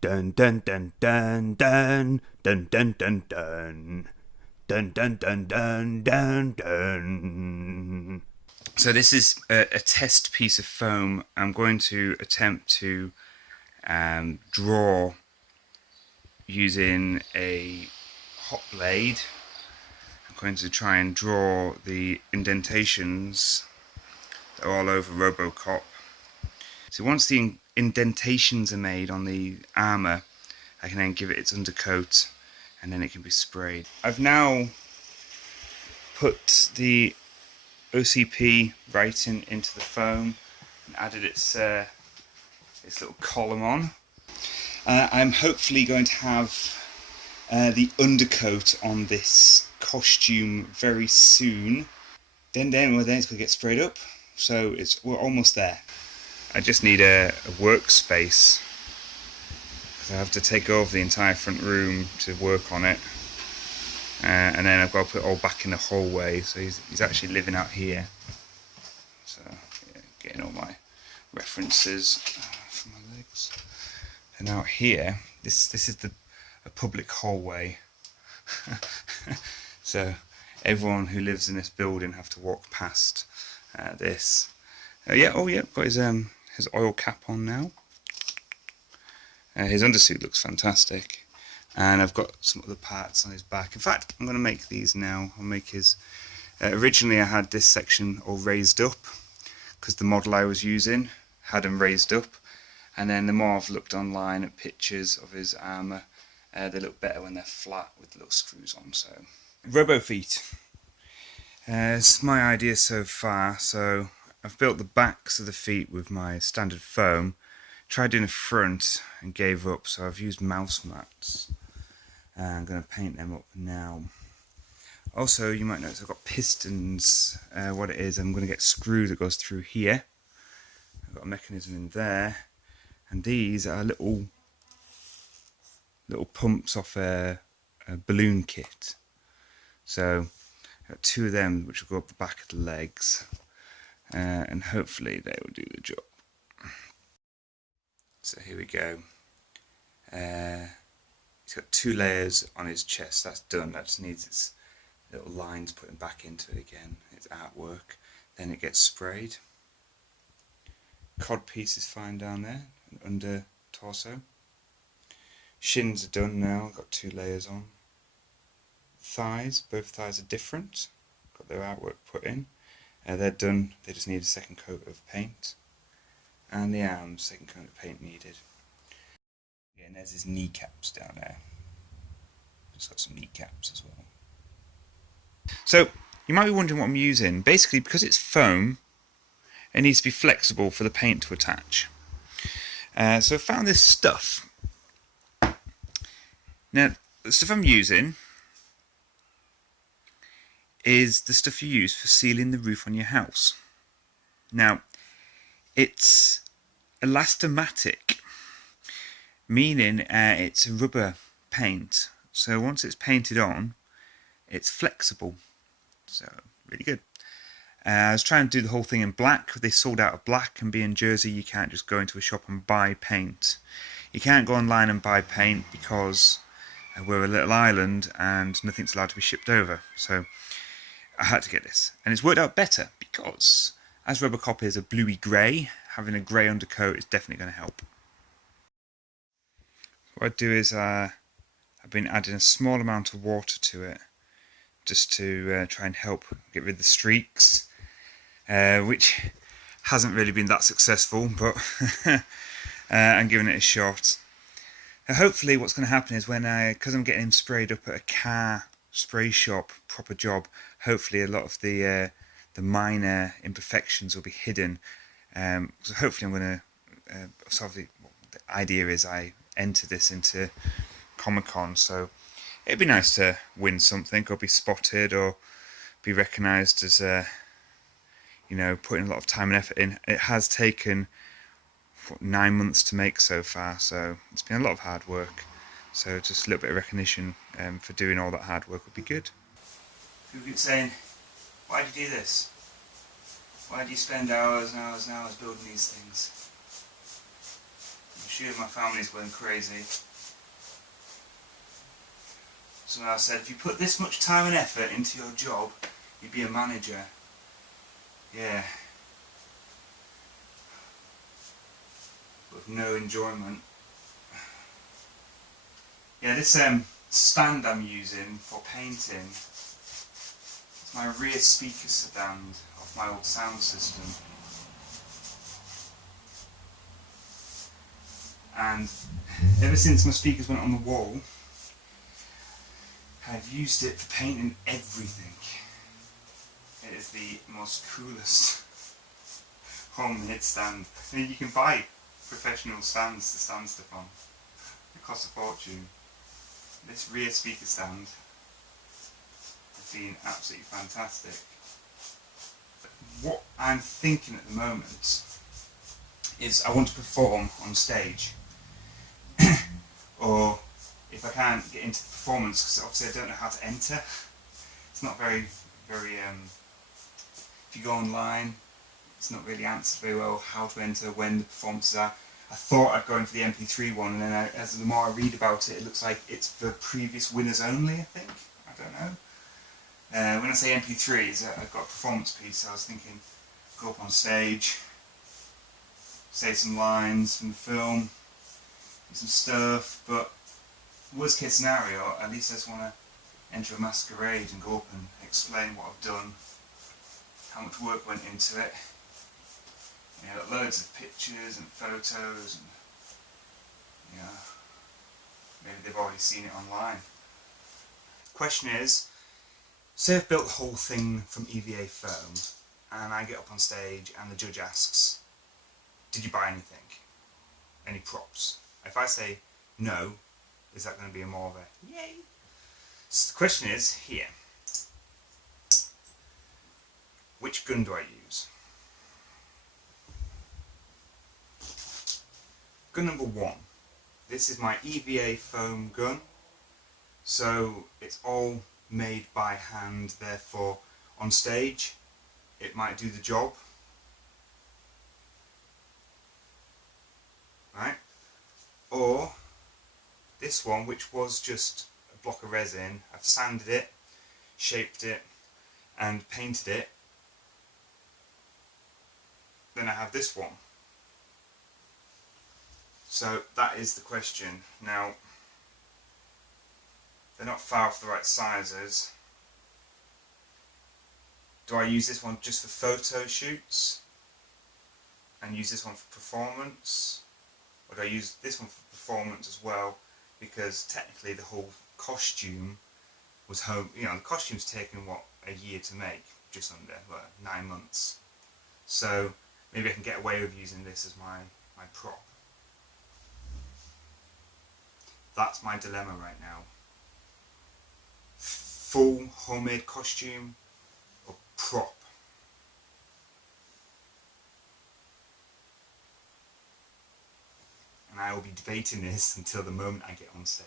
Dun dun dun dun dun dun dun dun dun dun dun dun dun dun dun. So this is a test piece of foam. I'm going to attempt to draw using a hot blade. I'm going to try and draw the indentations that are all over RoboCop. So once the indentations are made on the armour, I can then give it its undercoat and then it can be sprayed. I've now put the OCP writing into the foam and added its little column on. I'm hopefully going to have the undercoat on this costume very soon. Then it's going to get sprayed up, so we're almost there. I just need a workspace because I have to take over the entire front room to work on it, and then I've got to put it all back in the hallway. So he's actually living out here. So yeah, getting all my references for my legs. And out here, this is a public hallway. So everyone who lives in this building have to walk past this. Got his oil cap on now. His undersuit looks fantastic, and I've got some other parts on his back. In fact, I'm going to make these now. I'll make his. Originally, I had this section all raised up because the model I was using had them raised up, and then the more I've looked online at pictures of his armour, they look better when they're flat with the little screws on. So, Robo feet. It's my idea so far. So I've built the backs of the feet with my standard foam. Tried doing the front and gave up, so I've used mouse mats. I'm going to paint them up now. Also, you might notice I've got pistons. What it is, I'm going to get a screw that goes through here. I've got a mechanism in there, and these are little pumps off a balloon kit. So I've got two of them which will go up the back of the legs, and hopefully they will do the job. So here we go. He's got 2 layers on his chest. That's done. That just needs its little lines putting back into it again. It's artwork. Then it gets sprayed. Cod piece is fine down there, under torso. Shins are done now. Got 2 layers on. Thighs, both thighs are different. Got their artwork put in. They're done. They just need a second coat of paint. And the arms, second coat of paint needed. Yeah, and there's his kneecaps down there. Just got some kneecaps as well. So, you might be wondering what I'm using. Basically, because it's foam, it needs to be flexible for the paint to attach. So I found this stuff. Now, the stuff I'm using is the stuff you use for sealing the roof on your house. Now, it's elastomatic, meaning it's rubber paint. So once it's painted on, it's flexible. So really good. I was trying to do the whole thing in black. They sold out of black, and being Jersey, you can't just go into a shop and buy paint. You can't go online and buy paint because we're a little island and nothing's allowed to be shipped over. So I had to get this, and it's worked out better because as RoboCop is a bluey grey, having a grey undercoat is definitely going to help. What I do is I've been adding a small amount of water to it just to try and help get rid of the streaks, which hasn't really been that successful, but I'm giving it a shot. Hopefully what's going to happen is because I'm getting him sprayed up at a car spray shop, proper job, hopefully a lot of the minor imperfections will be hidden. So hopefully I'm going to, the idea is I enter this into Comic-Con, so it'd be nice to win something or be spotted or be recognised as, putting a lot of time and effort in. It has taken 9 months to make so far, so it's been a lot of hard work. So just a little bit of recognition for doing all that hard work would be good. People keep saying, why do you do this? Why do you spend hours and hours and hours building these things? Let me few of my family's going crazy. Someone else said, if you put this much time and effort into your job, you'd be a manager. Yeah. With no enjoyment. Yeah, this stand I'm using for painting, it's my rear speaker stand off my old sound system. And ever since my speakers went on the wall, I've used it for painting everything. It is the most coolest homemade stand. I mean, you can buy professional stands to stand stuff on. It costs a fortune. This rear speaker stand has been absolutely fantastic. What I'm thinking at the moment is I want to perform on stage. Or if I can't get into the performance, because obviously I don't know how to enter. It's not very, if you go online, it's not really answered very well how to enter, when the performances are. I thought I'd go in for the MP3 one, and then as the more I read about it, it looks like it's for previous winners only, I think. I don't know. When I say MP3s, I've got a performance piece, so I was thinking, go up on stage, say some lines from the film, do some stuff, but worst case scenario, at least I just want to enter a masquerade and go up and explain what I've done, how much work went into it. You know, loads of pictures and photos, and you know, maybe they've already seen it online. The question is, say I've built the whole thing from EVA foam, and I get up on stage and the judge asks, did you buy anything? Any props? If I say no, is that going to be more of a yay? So the question is here, which gun do I use? Gun number 1. This is my EVA foam gun, so it's all made by hand, therefore on stage it might do the job. Right? Or this one, which was just a block of resin, I've sanded it, shaped it and painted it. Then I have this one. So that is the question. Now, they're not far off the right sizes. Do I use this one just for photo shoots and use this one for performance? Or do I use this one for performance as well? Because technically the whole costume was the costume's taken what, a year to make, just under, 9 months. So maybe I can get away with using this as my prop. That's my dilemma right now. Full homemade costume or prop? And I will be debating this until the moment I get on stage.